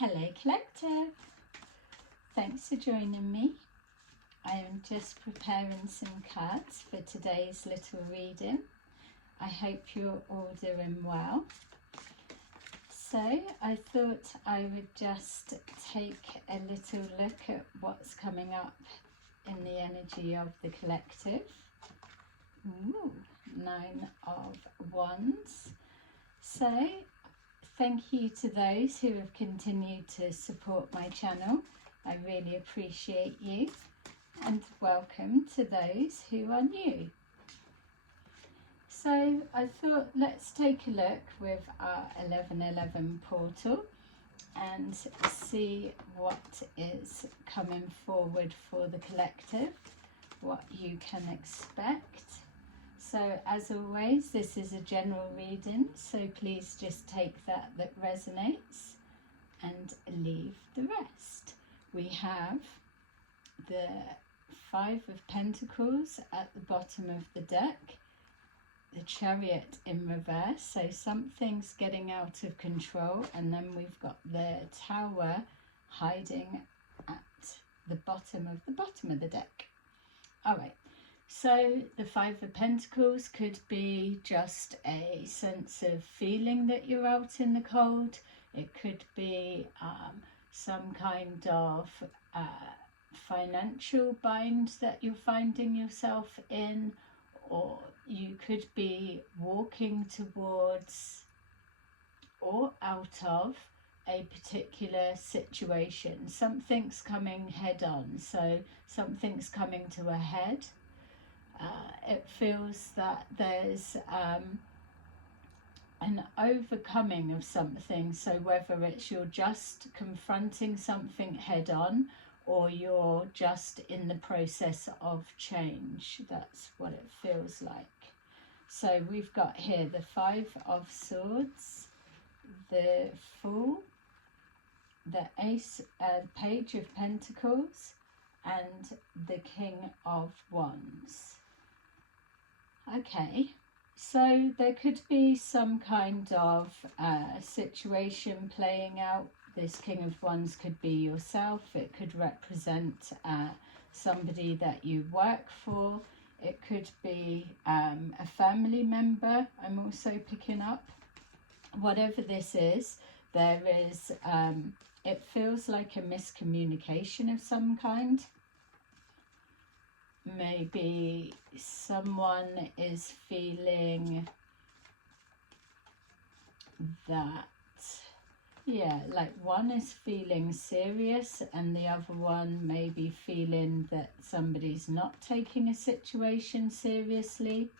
Hello Collective, thanks for joining me. I am just preparing some cards for today's little reading. I hope you're all doing well. So I thought I would just take a little look at what's coming up in the energy of the collective. Ooh, 9 of Wands. So thank you to those who have continued to support my channel. I really appreciate you, and welcome to those who are new. So I thought let's take a look with our 1111 portal and see what is coming forward for the collective, what you can expect. So as always, this is a general reading, so please just take that resonates and leave the rest. We have the 5 of Pentacles at the bottom of the deck, the Chariot in reverse, so something's getting out of control, and then we've got the Tower hiding at the bottom of the deck. All right. So the 5 of Pentacles could be just a sense of feeling that you're out in the cold. It could be some kind of financial bind that you're finding yourself in, or you could be walking towards or out of a particular situation. Something's coming head on, so something's coming to a head. It feels that there's an overcoming of something, so whether it's you're just confronting something head on or you're just in the process of change, that's what it feels like. So we've got here the 5 of Swords, the Fool, the Page of Pentacles, and the King of Wands. Okay, so there could be some kind of situation playing out. This King of Wands could be yourself. It could represent somebody that you work for. It could be a family member, I'm also picking up. Whatever this is, there is, it feels like a miscommunication of some kind. Maybe someone is feeling that, yeah, like one is feeling serious and the other one may be feeling that somebody's not taking a situation seriously.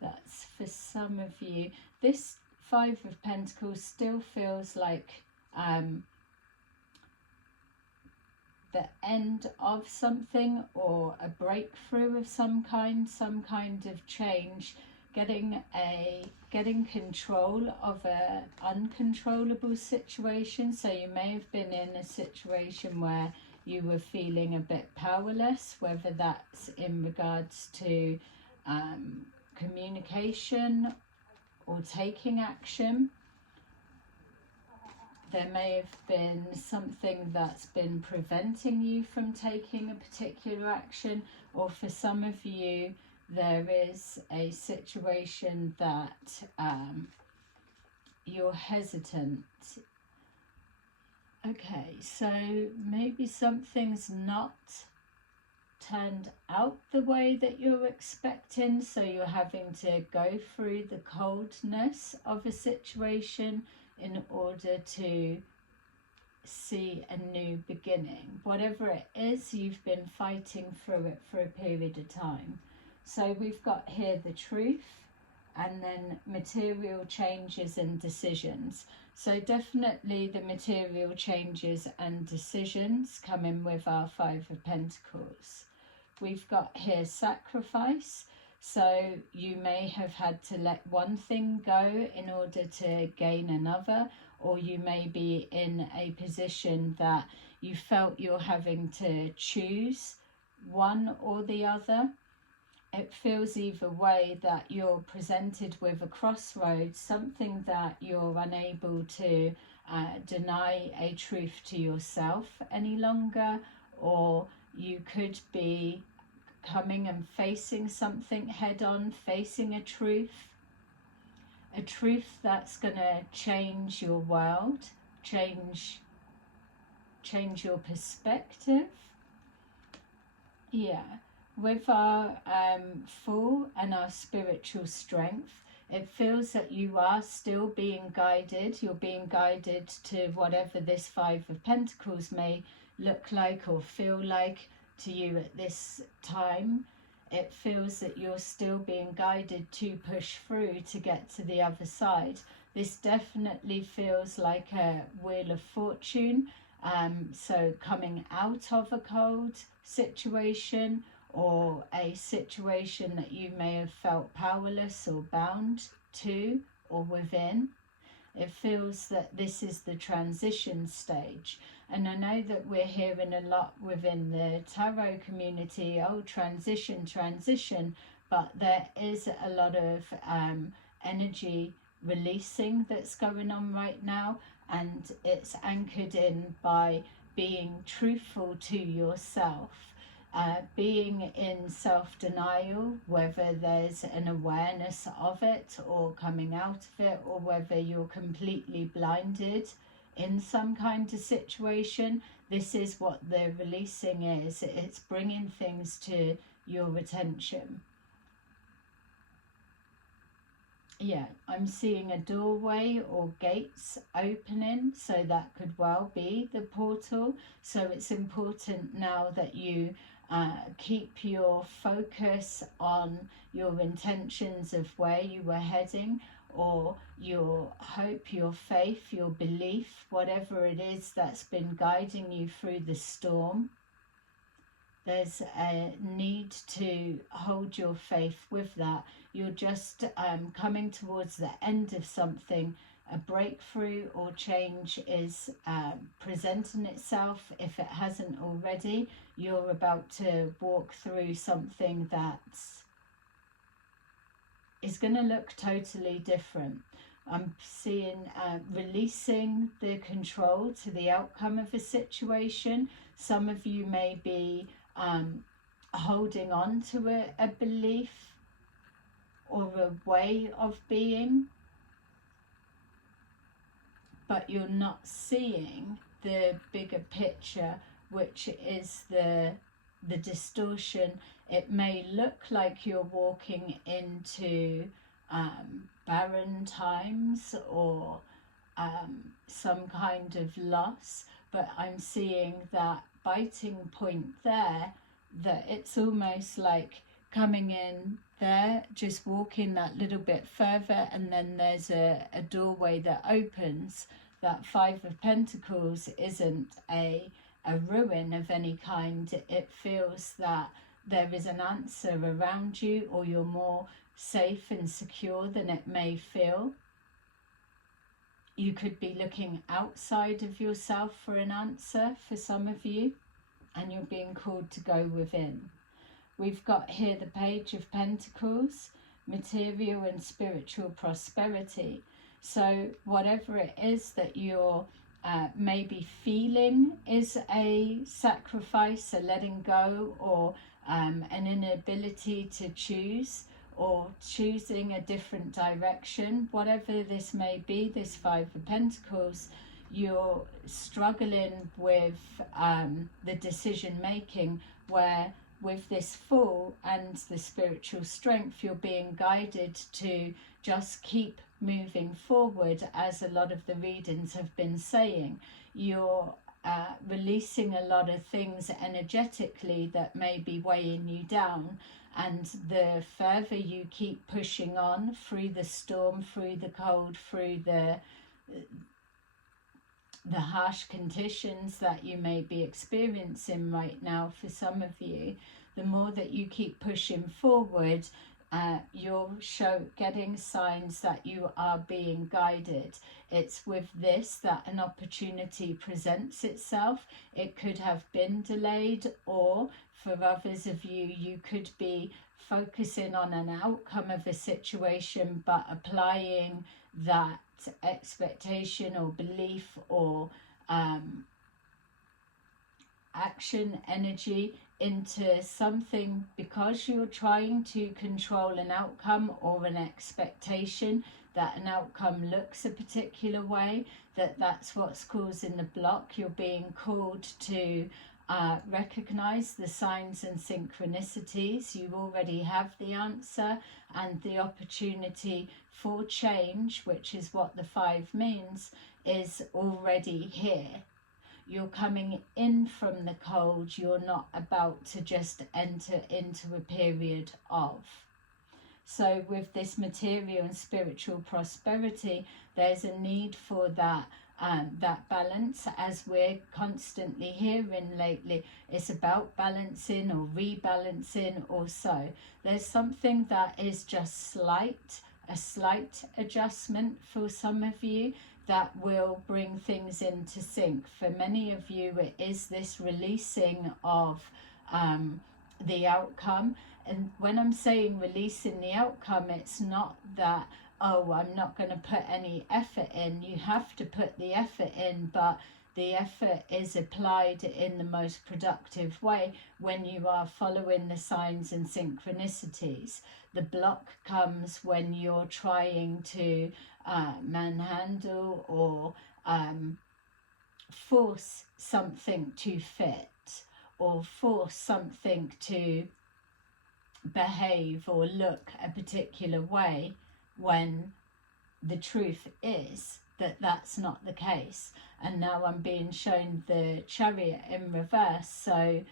That's for some of you. This 5 of Pentacles still feels like the end of something, or a breakthrough of some kind of change, getting control of a uncontrollable situation. So you may have been in a situation where you were feeling a bit powerless, whether that's in regards to communication or taking action. There may have been something that's been preventing you from taking a particular action, or for some of you there is a situation that you're hesitant. Okay, so maybe something's not turned out the way that you're expecting, so you're having to go through the coldness of a situation in order to see a new beginning. Whatever it is, you've been fighting through it for a period of time. So we've got here the Truth, and then material changes and decisions. So definitely the material changes and decisions come in with our 5 of Pentacles. We've got here Sacrifice. So you may have had to let one thing go in order to gain another, or you may be in a position that you felt you're having to choose one or the other. It feels either way that you're presented with a crossroads, something that you're unable to deny a truth to yourself any longer, or you could be coming and facing something head on, facing a truth that's going to change your world, change your perspective. Yeah, with our Fool and our spiritual strength, it feels that you are still being guided. You're being guided to whatever this Five of Pentacles may look like or feel like to you at this time. It feels that you're still being guided to push through to get to the other side. This definitely feels like a Wheel of Fortune. So coming out of a cold situation, or a situation that you may have felt powerless or bound to or within. It feels that this is the transition stage. And I know that we're hearing a lot within the tarot community, oh, transition, but there is a lot of energy releasing that's going on right now, and it's anchored in by being truthful to yourself. Being in self-denial, whether there's an awareness of it or coming out of it, or whether you're completely blinded in some kind of situation, this is what the releasing is. It's bringing things to your attention. Yeah, I'm seeing a doorway or gates opening, so that could well be the portal. So it's important now that you keep your focus on your intentions of where you were heading, or your hope, your faith, your belief, whatever it is that's been guiding you through the storm. There's a need to hold your faith with that. You're just coming towards the end of something. A breakthrough or change is presenting itself. If it hasn't already, you're about to walk through something that is going to look totally different. I'm seeing releasing the control to the outcome of a situation. Some of you may be holding on to a belief or a way of being, but you're not seeing the bigger picture, which is the distortion. It may look like you're walking into barren times or some kind of loss, but I'm seeing that biting point there, that it's almost like coming in there, just walking that little bit further, and then there's a doorway that opens. That Five of Pentacles isn't a ruin of any kind. It feels that there is an answer around you, or you're more safe and secure than it may feel. You could be looking outside of yourself for an answer for some of you, and you're being called to go within. We've got here the Page of Pentacles, material and spiritual prosperity. So whatever it is that you're maybe feeling is a sacrifice, a letting go, or an inability to choose, or choosing a different direction, whatever this may be, this Five of Pentacles, you're struggling with the decision making, where with this Fool and the spiritual strength, you're being guided to just keep moving forward. As a lot of the readings have been saying, you're releasing a lot of things energetically that may be weighing you down, and the further you keep pushing on through the storm, through the cold, through the harsh conditions that you may be experiencing right now for some of you, the more that you keep pushing forward, you're getting signs that you are being guided. It's with this that an opportunity presents itself. It could have been delayed, or for others of you, you could be focusing on an outcome of a situation, but applying that expectation or belief or action energy into something because you're trying to control an outcome or an expectation that an outcome looks a particular way, that's what's causing the block. You're being called to recognize the signs and synchronicities. You already have the answer, and the opportunity for change, which is what the 5 means, is already here. You're coming in from the cold. You're not about to just enter into a period of. So with this material and spiritual prosperity, there's a need for that balance, as we're constantly hearing lately. It's about balancing or rebalancing or so. There's something that is just a slight adjustment for some of you that will bring things into sync. For many of you, it is this releasing of the outcome. And when I'm saying releasing the outcome, it's not that, oh, I'm not going to put any effort in. You have to put the effort in, but the effort is applied in the most productive way when you are following the signs and synchronicities. The block comes when you're trying to manhandle or force something to fit, or force something to behave or look a particular way, when the truth is that that's not the case. And now I'm being shown the Chariot in reverse. So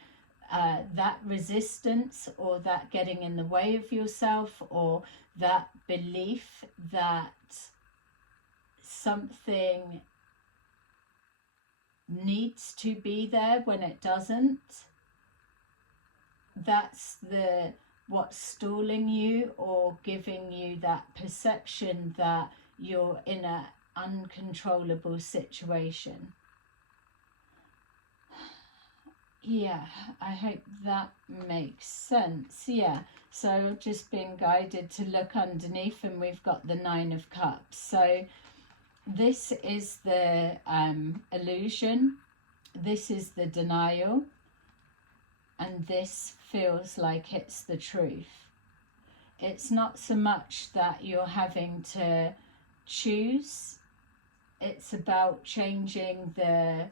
that resistance, or that getting in the way of yourself, or that belief that something needs to be there when it doesn't, that's what's stalling you, or giving you that perception that you're in an uncontrollable situation. Yeah, I hope that makes sense. Yeah, so I've just been guided to look underneath, and we've got the 9 of Cups. So this is the illusion, this is the denial, and this feels like it's the truth. It's not so much that you're having to choose, it's about changing the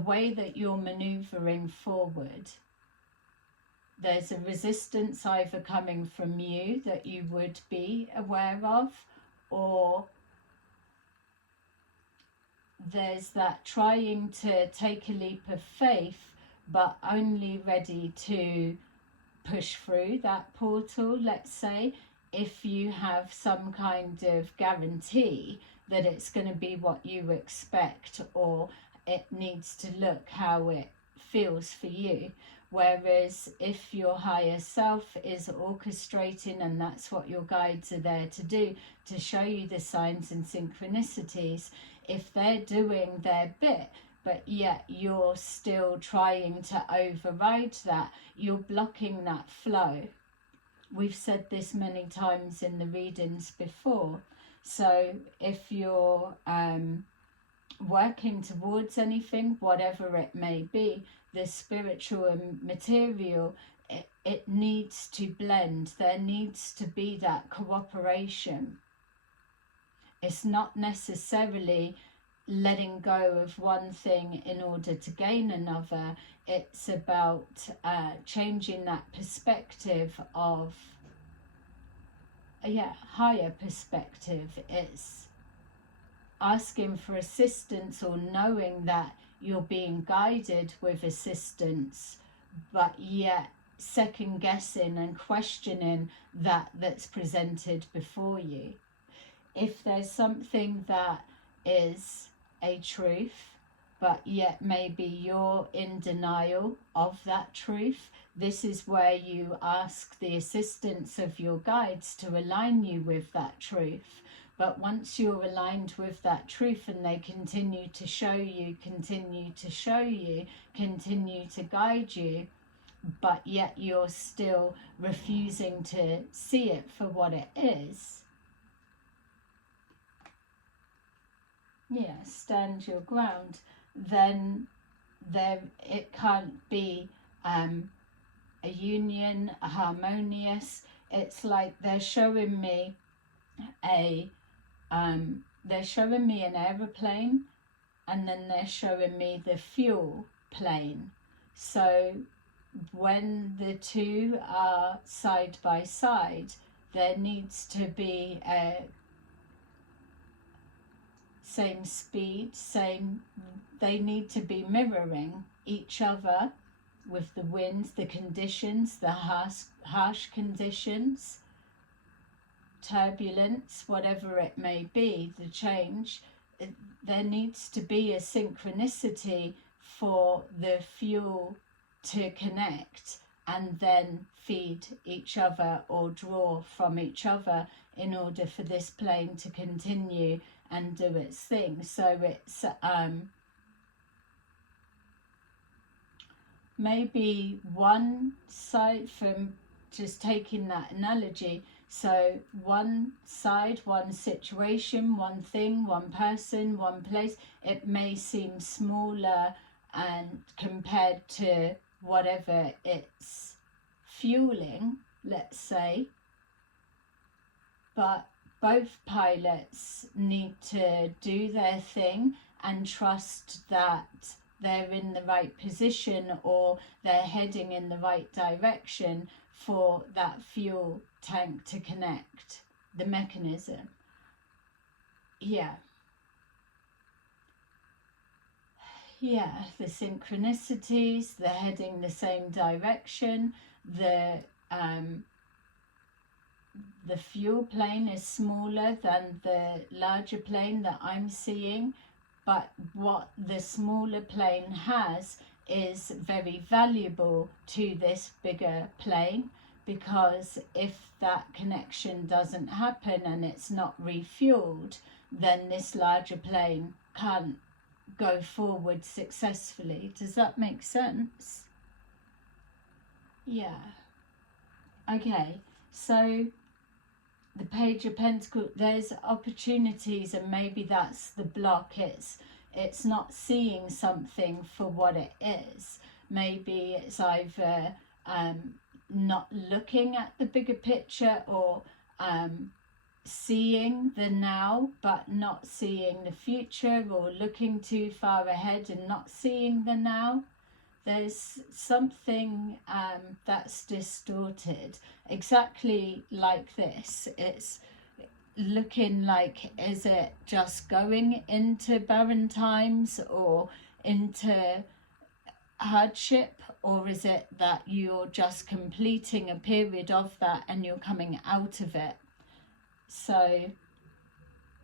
way that you're maneuvering forward. There's a resistance either coming from you that you would be aware of, or there's that trying to take a leap of faith, but only ready to push through that portal, let's say, if you have some kind of guarantee that it's going to be what you expect, or it needs to look how it feels for you. Whereas if your higher self is orchestrating, and that's what your guides are there to do, to show you the signs and synchronicities, if they're doing their bit, but yet you're still trying to override that, you're blocking that flow. We've said this many times in the readings before. So if you're working towards anything, whatever it may be, the spiritual and material, it needs to blend. There needs to be that cooperation. It's not necessarily letting go of one thing in order to gain another. It's about changing that perspective of higher perspective. It's asking for assistance, or knowing that you're being guided with assistance, but yet second guessing and questioning that's presented before you. If there's something that is a truth, but yet maybe you're in denial of that truth, this is where you ask the assistance of your guides to align you with that truth. But once you're aligned with that truth, and they continue to show you, continue to guide you, but yet you're still refusing to see it for what it is, yeah, stand your ground, then there it can't be a union, a harmonious. It's like they're showing me an aeroplane, and then they're showing me the fuel plane. So when the two are side by side, there needs to be a same speed, they need to be mirroring each other with the winds, the conditions, the harsh conditions, turbulence, whatever it may be, the change. There needs to be a synchronicity for the fuel to connect and then feed each other or draw from each other in order for this plane to continue and do its thing. So it's maybe one side, from just taking that analogy, so one side, one situation, one thing, one person, one place, it may seem smaller and compared to whatever it's fueling, let's say, but both pilots need to do their thing and trust that they're in the right position or they're heading in the right direction for that fuel tank to connect, the mechanism. Yeah, the synchronicities, they're heading the same direction, the fuel plane is smaller than the larger plane that I'm seeing, but what the smaller plane has is very valuable to this bigger plane, because if that connection doesn't happen and it's not refueled, then this larger plane can't go forward successfully. Does that make sense? Yeah. Okay, so the Page of Pentacles, there's opportunities, and maybe that's the block. It's not seeing something for what it is. Maybe it's either not looking at the bigger picture, or seeing the now but not seeing the future, or looking too far ahead and not seeing the now. There's something that's distorted, exactly like this. It's looking like, is it just going into barren times or into hardship, or is it that you're just completing a period of that and you're coming out of it? So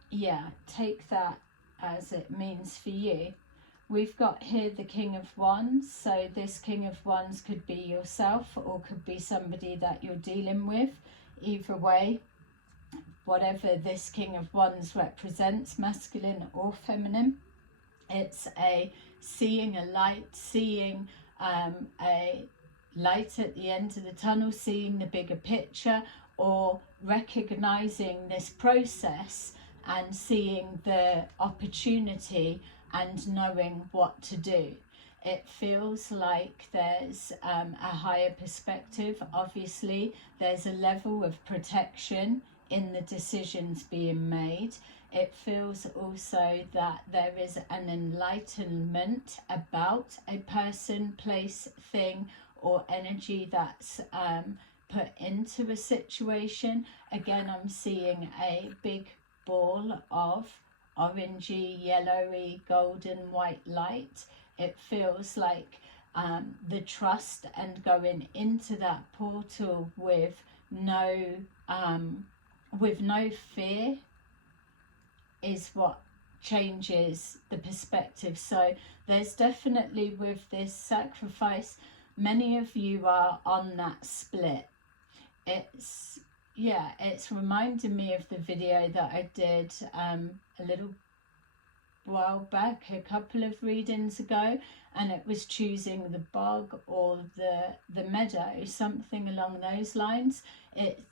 yeah, take that as it means for you. We've got here the King of Wands, so this King of Wands could be yourself or could be somebody that you're dealing with. Either way, whatever this King of Wands represents, masculine or feminine, it's a seeing a light, seeing a light at the end of the tunnel, seeing the bigger picture, or recognizing this process and seeing the opportunity and knowing what to do. It feels like there's a higher perspective. Obviously, there's a level of protection in the decisions being made. It feels also that there is an enlightenment about a person, place, thing, or energy that's put into a situation. Again, I'm seeing a big ball of orangey, yellowy, golden, white light. It feels like the trust and going into that portal with no fear is what changes the perspective. So there's definitely, with this sacrifice, many of you are on that split. It's reminding me of the video that I did a little while back, a couple of readings ago, and it was choosing the bog or the meadow, something along those lines.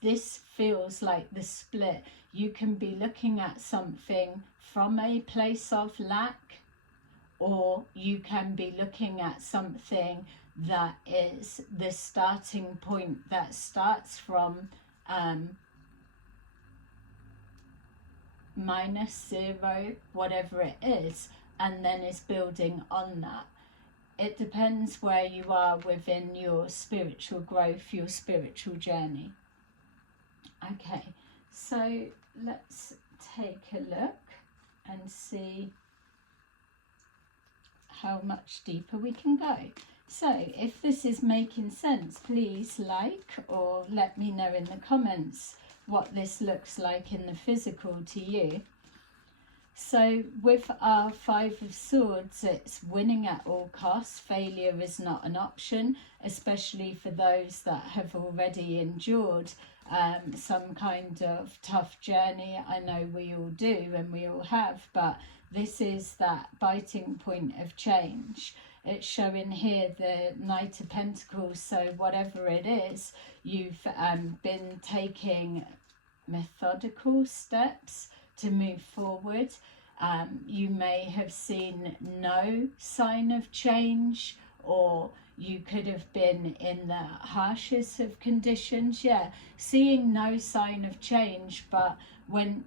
This feels like the split. You can be looking at something from a place of lack, or you can be looking at something that is the starting point, that starts from -0, whatever it is, and then is building on that. It depends where you are within your spiritual growth, your spiritual journey. Okay, so let's take a look and see how much deeper we can go. So if this is making sense, please like or let me know in the comments what this looks like in the physical to you. So with our 5 of Swords, it's winning at all costs. Failure is not an option, especially for those that have already endured some kind of tough journey. I know we all do and we all have, but this is that biting point of change. It's showing here the Knight of Pentacles, so whatever it is, you've been taking methodical steps to move forward. You may have seen no sign of change, or you could have been in the harshest of conditions. Yeah, seeing no sign of change, but when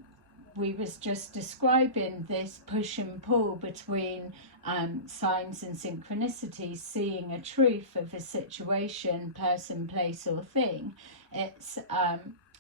we was just describing this push and pull between signs and synchronicities, seeing a truth of a situation, person, place or thing, it's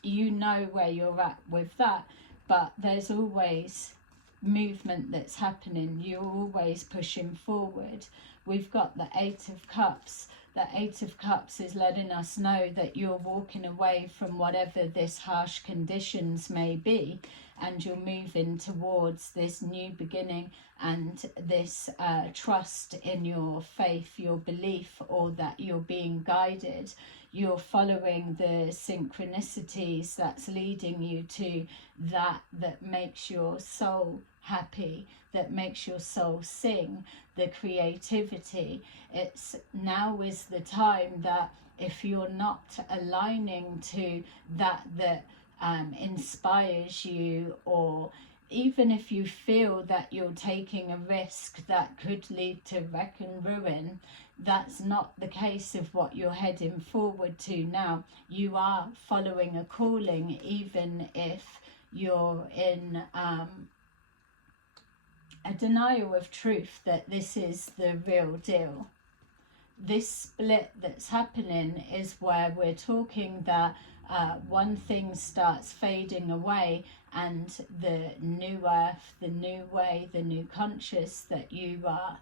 you know where you're at with that, but there's always movement that's happening. You're always pushing forward. We've got the 8 of Cups. The 8 of Cups is letting us know that you're walking away from whatever this harsh conditions may be, and you're moving towards this new beginning and this trust in your faith, your belief, or that you're being guided. You're following the synchronicities that's leading you to that makes your soul happy, that makes your soul sing, the creativity. It's now is the time that if you're not aligning to that inspires you, or even if you feel that you're taking a risk that could lead to wreck and ruin, that's not the case of what you're heading forward to now. You are following a calling, even if you're in a denial of truth that this is the real deal. This split that's happening is where we're talking that one thing starts fading away, and the new earth, the new way, the new conscious that you are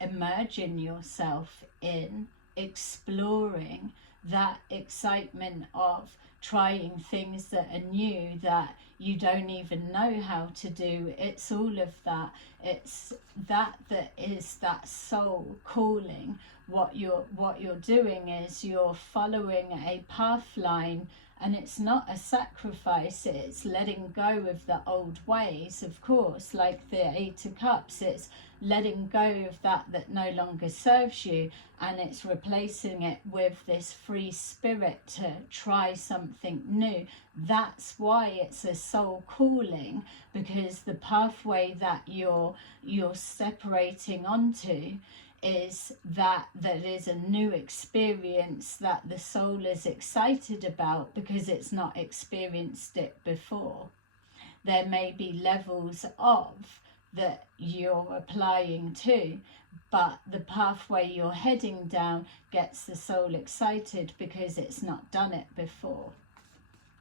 immersing yourself in, exploring that excitement of trying things that are new, that you don't even know how to do. It's all of that. It's that is that soul calling. What you're doing is you're following a path line, and it's not a sacrifice. It's letting go of the old ways, of course, like the 8 of Cups. It's letting go of that no longer serves you, and it's replacing it with this free spirit to try something new. That's why it's a soul calling, because the pathway that you're separating onto is that is a new experience that the soul is excited about, because it's not experienced it before. There may be levels of that you're applying to, but the pathway you're heading down gets the soul excited because it's not done it before.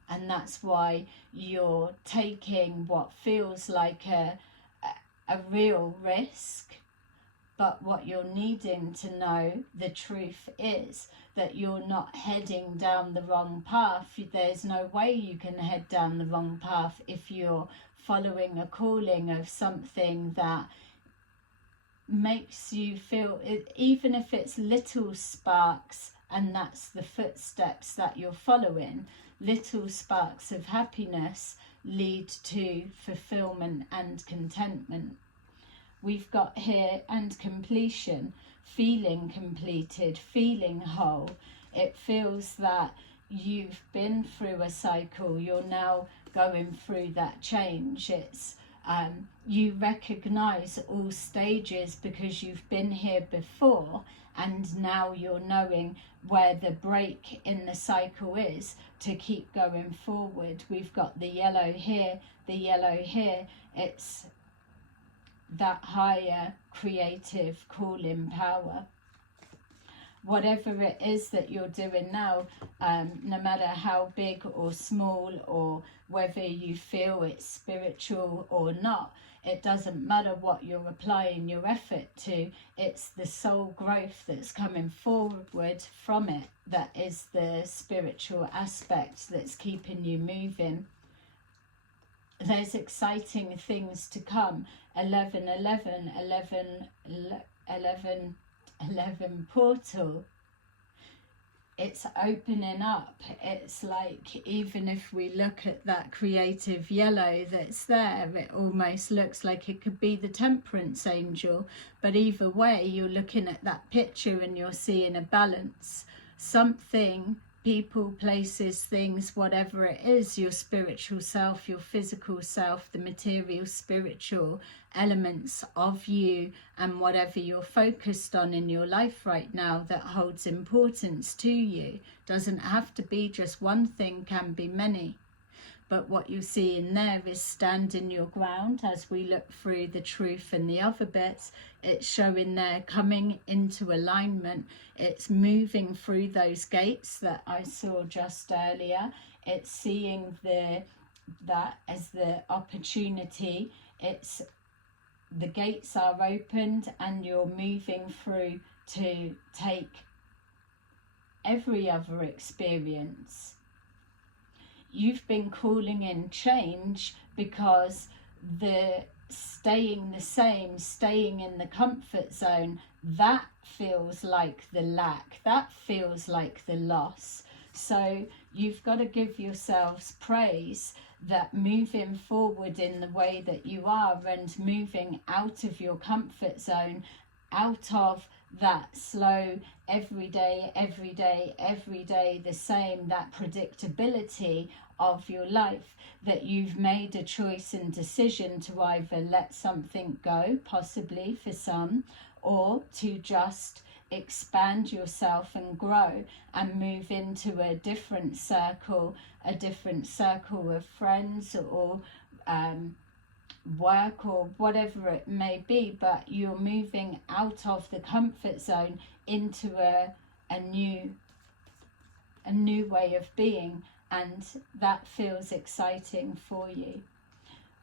And that's why you're taking what feels like a real risk. But what you're needing to know, the truth is that you're not heading down the wrong path. There's no way you can head down the wrong path if you're following a calling of something that makes you feel, even if it's little sparks, and that's the footsteps that you're following, little sparks of happiness lead to fulfillment and contentment. We've got here, and completion, feeling completed, feeling whole. It feels that you've been through a cycle, you're now going through that change. It's you recognize all stages because you've been here before, and now you're knowing where the break in the cycle is to keep going forward. We've got the yellow here, the yellow here. It's that higher creative calling power. Whatever it is that you're doing now, no matter how big or small, or whether you feel it's spiritual or not, it doesn't matter what you're applying your effort to. It's the soul growth that's coming forward from it that is the spiritual aspect that's keeping you moving. There's exciting things to come. 11, 11, 11, 11, 11 portal. It's opening up. It's like, even if we look at that creative yellow that's there, it almost looks like it could be the temperance angel. But either way, you're looking at that picture and you're seeing a balance. Something, people, places, things, whatever it is, your spiritual self, your physical self, the material, spiritual elements of you, and whatever you're focused on in your life right now that holds importance to you. Doesn't have to be just one thing, can be many. But what you see in there is standing your ground. As we look through the truth and the other bits, it's showing there coming into alignment. It's moving through those gates that I saw just earlier. It's seeing that as the opportunity. It's the gates are opened and you're moving through to take every other experience. You've been calling in change because the staying the same, staying in the comfort zone, that feels like the lack, that feels like the loss. So you've got to give yourselves praise that moving forward in the way that you are, and moving out of your comfort zone, out of that slow everyday the same, that predictability of your life, that you've made a choice and decision to either let something go, possibly for some, or to just expand yourself and grow and move into a different circle of friends or work or whatever it may be. But you're moving out of the comfort zone into a new way of being, and that feels exciting for you.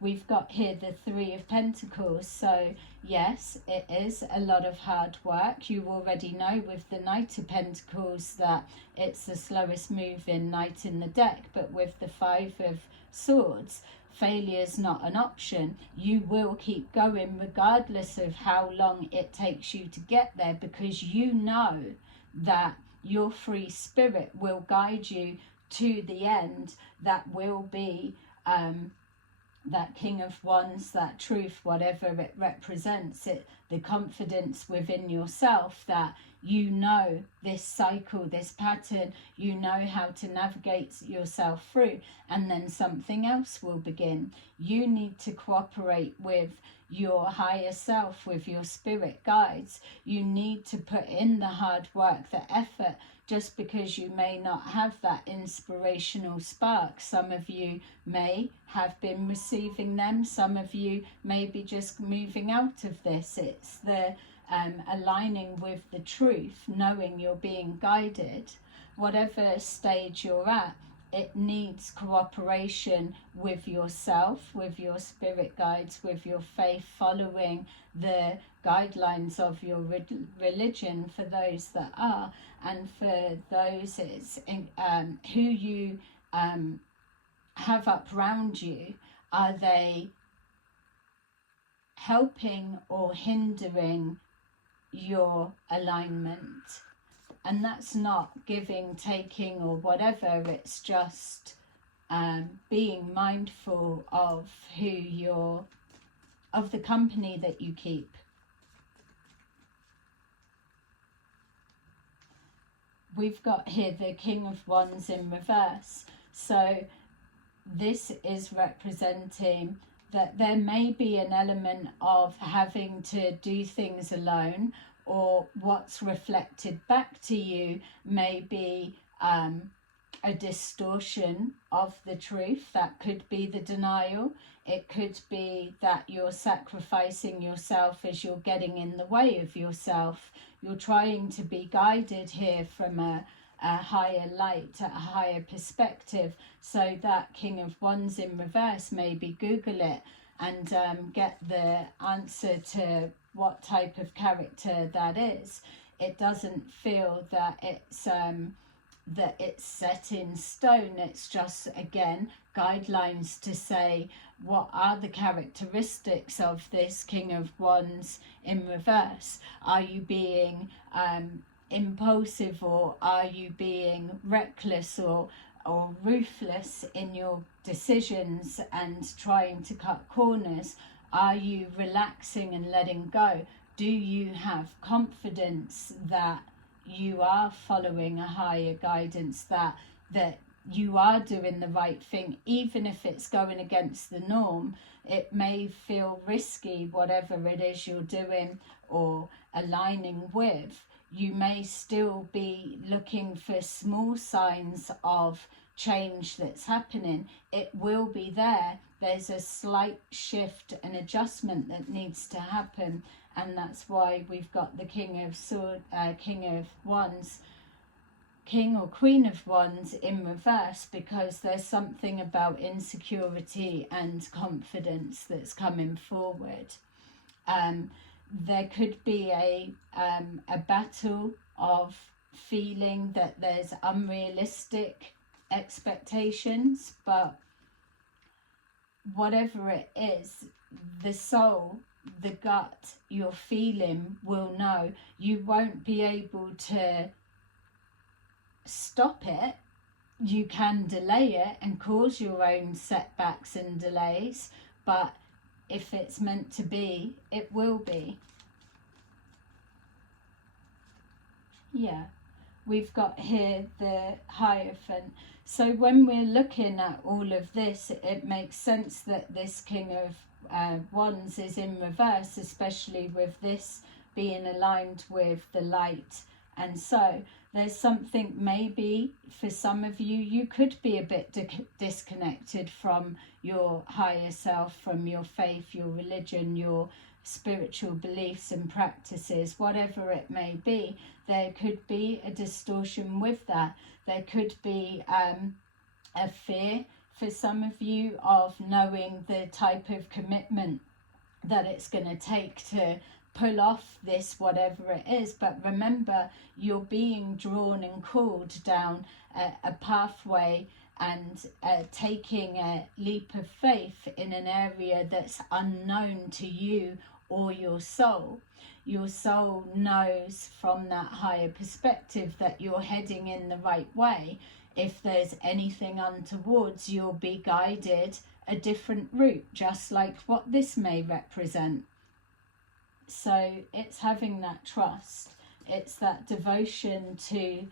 We've got here the Three of Pentacles, so yes, it is a lot of hard work. You already know with the Knight of Pentacles that it's the slowest moving knight in the deck, but with the Five of Swords, failure's not an option. You will keep going regardless of how long it takes you to get there, because you know that your free spirit will guide you to the end. That will be that King of Wands, that truth, whatever it represents, it, the confidence within yourself that you know this cycle, this pattern, you know how to navigate yourself through, and then something else will begin. You need to cooperate with your higher self, with your spirit guides. You need to put in the hard work, the effort, just because you may not have that inspirational spark. Some of you may have been receiving them. Some of you may be just moving out of this. It's the aligning with the truth, knowing you're being guided. Whatever stage you're at, it needs cooperation with yourself, with your spirit guides, with your faith, following the guidelines of your religion for those that are, and for those it's who you have up round you. Are they helping or hindering your alignment? And that's not giving, taking, or whatever. It's just being mindful of of the company that you keep. We've got here the King of Wands in reverse. So this is representing that there may be an element of having to do things alone, or what's reflected back to you may be a distortion of the truth. That could be the denial. It could be that you're sacrificing yourself as you're getting in the way of yourself. You're trying to be guided here from a higher light, a higher perspective. So that King of Wands in reverse, maybe Google it and get the answer to what type of character that is. It doesn't feel that it's set in stone. It's just, again, guidelines to say what are the characteristics of this King of Wands in reverse. Are you being impulsive, or are you being reckless or ruthless in your decisions and trying to cut corners? Are you relaxing and letting go? Do you have confidence that you are following a higher guidance, that you are doing the right thing, even if it's going against the norm? It may feel risky, whatever it is you're doing or aligning with. You may still be looking for small signs of change that's happening. It will be there. There's a slight shift and adjustment that needs to happen, and that's why we've got the King of Wands, King or Queen of Wands in reverse, because there's something about insecurity and confidence that's coming forward. There could be a battle of feeling that there's unrealistic expectations, but whatever it is, the soul, the gut, your feeling will know. You won't be able to stop it. You can delay it and cause your own setbacks and delays, but if it's meant to be, it will be. Yeah, we've got here the Hierophant. So when we're looking at all of this, it makes sense that this King of Wands is in reverse, especially with this being aligned with the light. And so there's something, maybe for some of you, you could be a bit disconnected from your higher self, from your faith, your religion, your spiritual beliefs and practices, whatever it may be. There could be a distortion with that. There could be a fear for some of you of knowing the type of commitment that it's going to take to pull off this, whatever it is. But remember, you're being drawn and called down a pathway and taking a leap of faith in an area that's unknown to you or your soul. Your soul knows from that higher perspective that you're heading in the right way. If there's anything untowards, you'll be guided a different route, just like what this may represent. So it's having that trust. It's that devotion to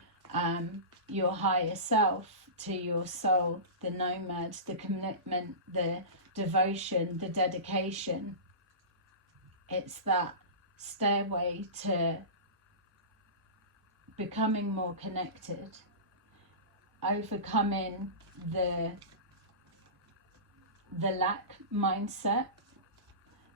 your higher self, to your soul, the nomad, the commitment, the devotion, the dedication. It's that stairway to becoming more connected, overcoming the lack mindset,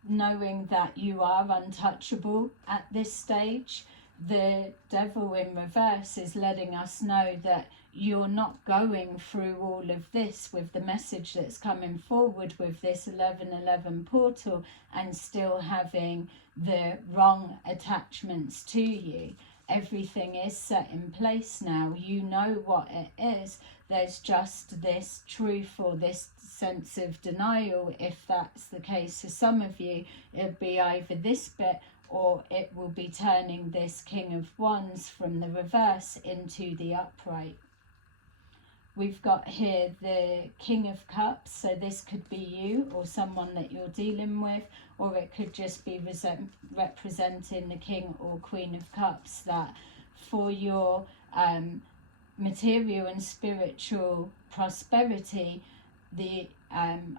knowing that you are untouchable at this stage. The devil in reverse is letting us know that you're not going through all of this with the message that's coming forward with this 1111 portal and still having the wrong attachments to you. Everything is set in place now. You know what it is. There's just this truth or this sense of denial. If that's the case for some of you, it'll be either this bit, or it will be turning this King of Wands from the reverse into the upright. We've got here the King of Cups, so this could be you or someone that you're dealing with, or it could just be representing the King or Queen of Cups, that for your material and spiritual prosperity, the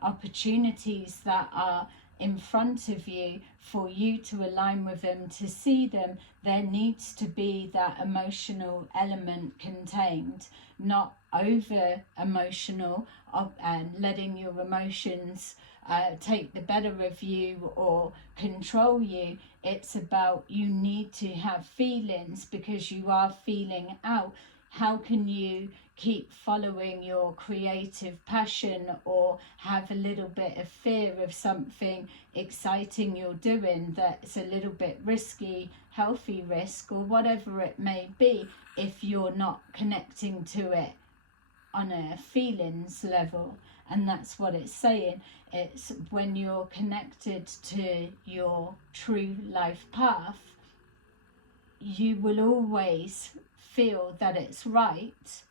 opportunities that are in front of you, for you to align with them, to see them, there needs to be that emotional element contained, not over emotional, and letting your emotions take the better of you or control you. It's about, you need to have feelings because you are feeling out. How can you keep following your creative passion or have a little bit of fear of something exciting you're doing that's a little bit risky, healthy risk, or whatever it may be, if you're not connecting to it on a feelings level? And that's what it's saying. It's when you're connected to your true life path, you will always feel that it's right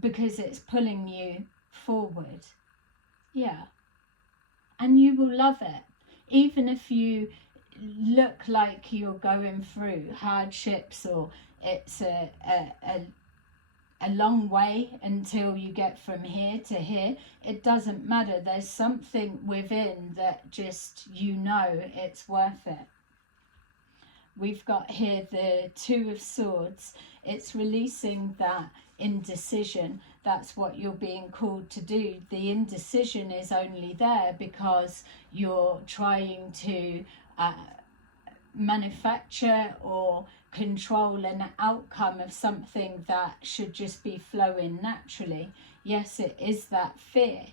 because it's pulling you forward. Yeah. And you will love it. Even if you look like you're going through hardships, or it's a long way until you get from here to here, it doesn't matter. There's something within that just, you know, it's worth it. We've got here the Two of Swords. It's releasing that indecision. That's what you're being called to do. The indecision is only there because you're trying to manufacture or control an outcome of something that should just be flowing naturally. Yes, it is that fear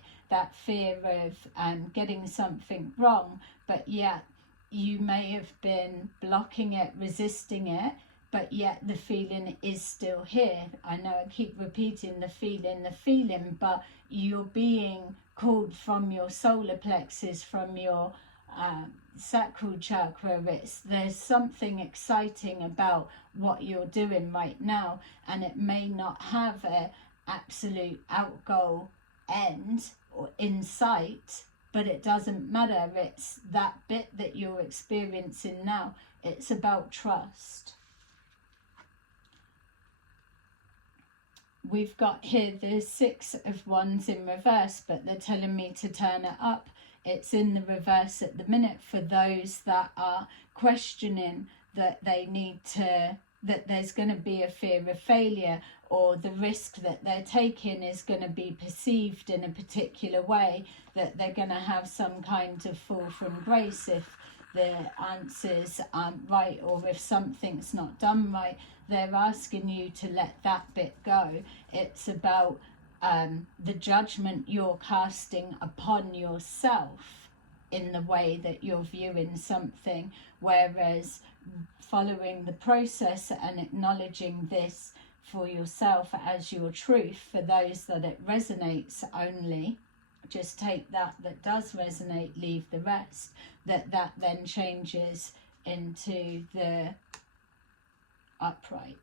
of getting something wrong, but yet you may have been blocking it, resisting it, but yet the feeling is still here. I know I keep repeating the feeling, but you're being called from your solar plexus, from your sacral chakra. There's something exciting about what you're doing right now, and it may not have an absolute out goal end or in sight, but it doesn't matter. It's that bit that you're experiencing now. It's about trust. We've got here the Six of Wands in reverse, but they're telling me to turn it up. It's in the reverse at the minute for those that are questioning that they need to, that there's going to be a fear of failure, or the risk that they're taking is going to be perceived in a particular way, that they're going to have some kind of fall from grace if the answers aren't right, or if something's not done right. They're asking you to let that bit go. It's about the judgment you're casting upon yourself in the way that you're viewing something, whereas following the process and acknowledging this for yourself as your truth, for those that it resonates only, just take that does resonate, leave the rest, that then changes into the upright.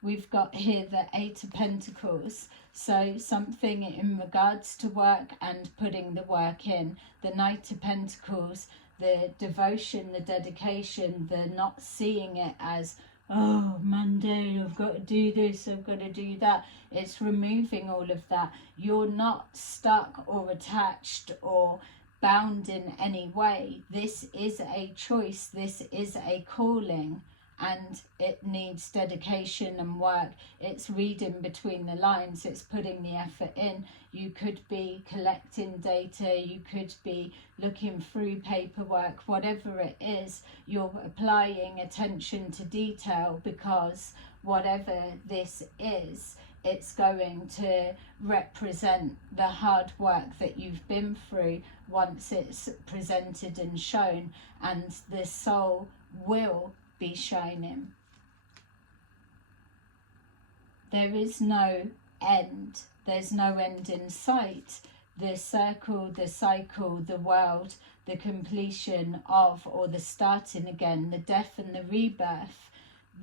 We've got here the Eight of Pentacles, so something in regards to work and putting the work in. The Knight of Pentacles, the devotion, the dedication, the not seeing it as, oh, Monday, I've got to do this, I've got to do that. It's removing all of that. You're not stuck or attached or bound in any way. This is a choice, this is a calling, and it needs dedication and work. It's reading between the lines, it's putting the effort in. You could be collecting data, you could be looking through paperwork, whatever it is, you're applying attention to detail, because whatever this is, it's going to represent the hard work that you've been through once it's presented and shown, and the soul will be shining. There is no end. There's no end in sight. The circle, the cycle, the world, the completion of, or the starting again, the death and the rebirth.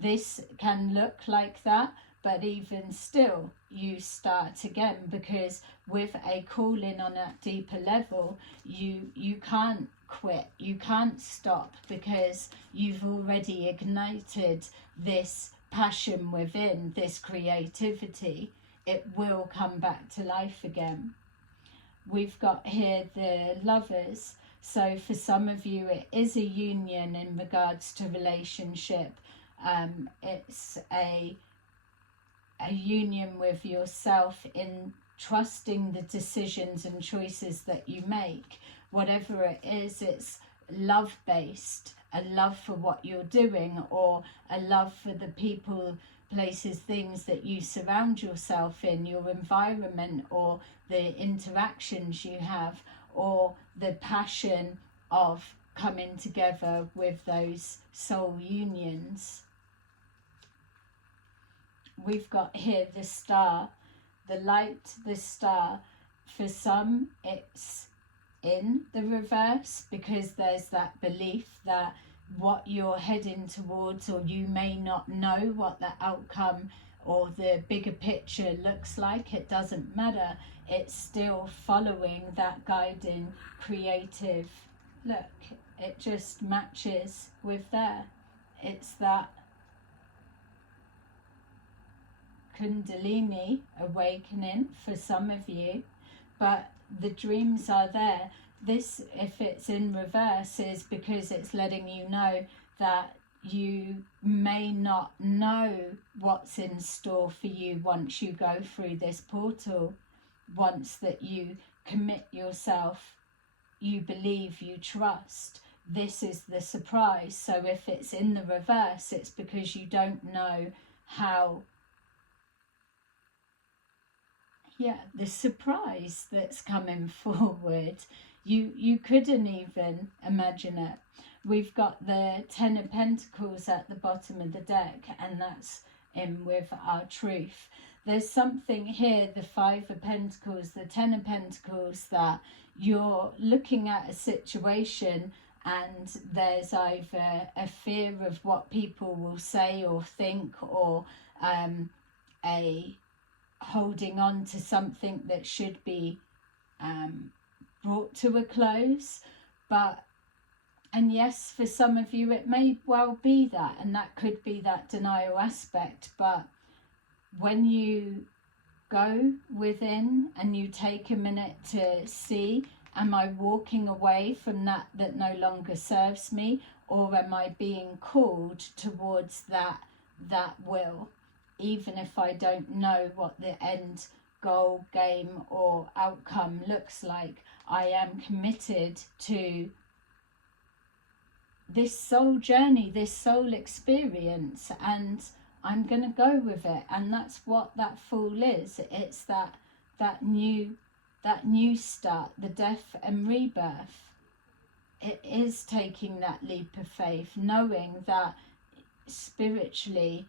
This can look like that, but even still you start again, because with a calling on a deeper level, you can't quit, you can't stop, because you've already ignited this passion within, this creativity. It will come back to life again. We've got here the Lovers. So for some of you, it is a union in regards to relationship. It's a union with yourself in trusting the decisions and choices that you make. Whatever it is, it's love-based, a love for what you're doing, or a love for the people, places, things that you surround yourself in, your environment, or the interactions you have, or the passion of coming together with those soul unions. We've got here the Star, the light, the Star. For some, it's in the reverse, because there's that belief that what you're heading towards, or you may not know what the outcome or the bigger picture looks like. It doesn't matter. It's still following that guiding creative look. It just matches with there. It's that Kundalini awakening for some of you, but the dreams are there. This, if it's in reverse, is because it's letting you know that you may not know what's in store for you once you go through this portal. Once that you commit yourself, you believe, you trust, this is the surprise. So if it's in the reverse, it's because you don't know how, the surprise that's coming forward. You couldn't even imagine it. We've got the Ten of Pentacles at the bottom of the deck, and that's in with our truth. There's something here, the Five of Pentacles, the Ten of Pentacles, that you're looking at a situation and there's either a fear of what people will say or think, or a holding on to something that should be brought to a close. And yes, for some of you it may well be that, and that could be that denial aspect. But when you go within and you take a minute to see, am I walking away from that no longer serves me, or am I being called towards that will, even if I don't know what the end goal, game, or outcome looks like? I am committed to this soul journey, this soul experience, and I'm going to go with it. And that's what that Fool is. It's that new start, the death and rebirth. It is taking that leap of faith, knowing that spiritually,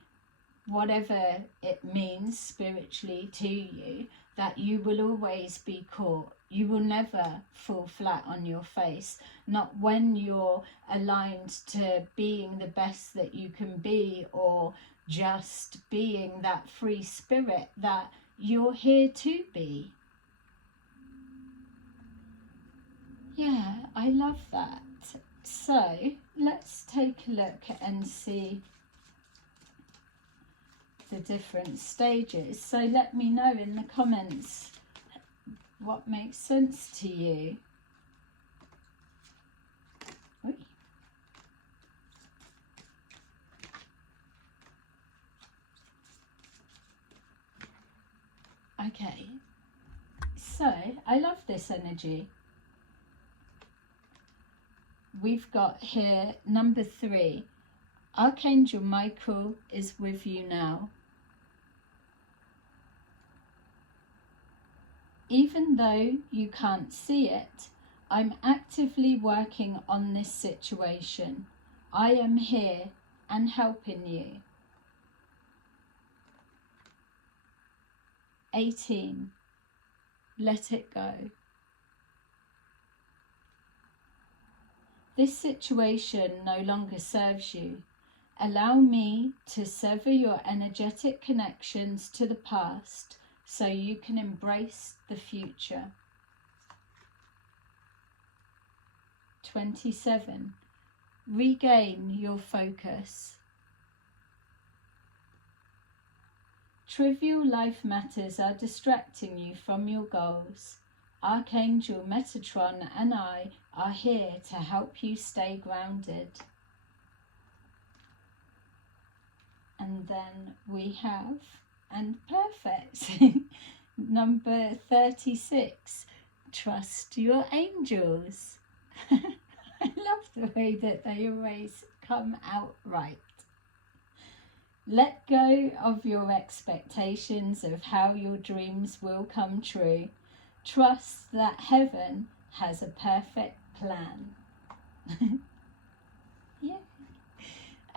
whatever it means spiritually to you, that you will always be caught. You will never fall flat on your face, not when you're aligned to being the best that you can be, or just being that free spirit that you're here to be. Yeah, I love that. So let's take a look and see the different stages. So let me know in the comments what makes sense to you. Oy. Okay, so I love this energy. We've got here number 3. Archangel Michael is with you now. Even though you can't see it, I'm actively working on this situation. I am here and helping you. 18. Let it go. This situation no longer serves you. Allow me to sever your energetic connections to the past so you can embrace the future. 27. Regain your focus. Trivial life matters are distracting you from your goals. Archangel Metatron and I are here to help you stay grounded. And then we have, and perfect, number 36, trust your angels. I love the way that they always come out right. Let go of your expectations of how your dreams will come true. Trust that heaven has a perfect plan. Yeah.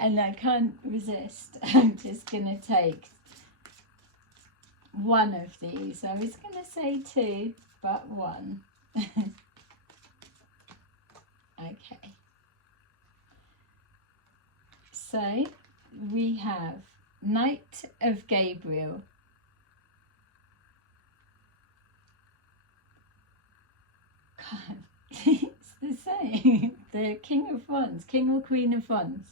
And I can't resist. I'm just going to take one of these. I was going to say two, but one. Okay. So we have Knight of Gabriel. God, it's the same. The King of Wands, King or Queen of Wands.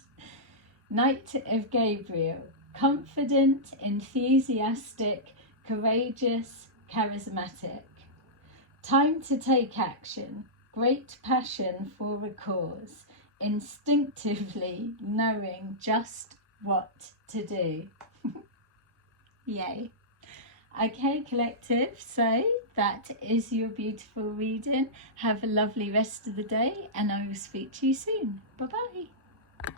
Knight of Gabriel, confident, enthusiastic, courageous, charismatic. Time to take action, great passion for a cause, instinctively knowing just what to do. Yay. Okay, collective, so that is your beautiful reading. Have a lovely rest of the day and I will speak to you soon. Bye-bye.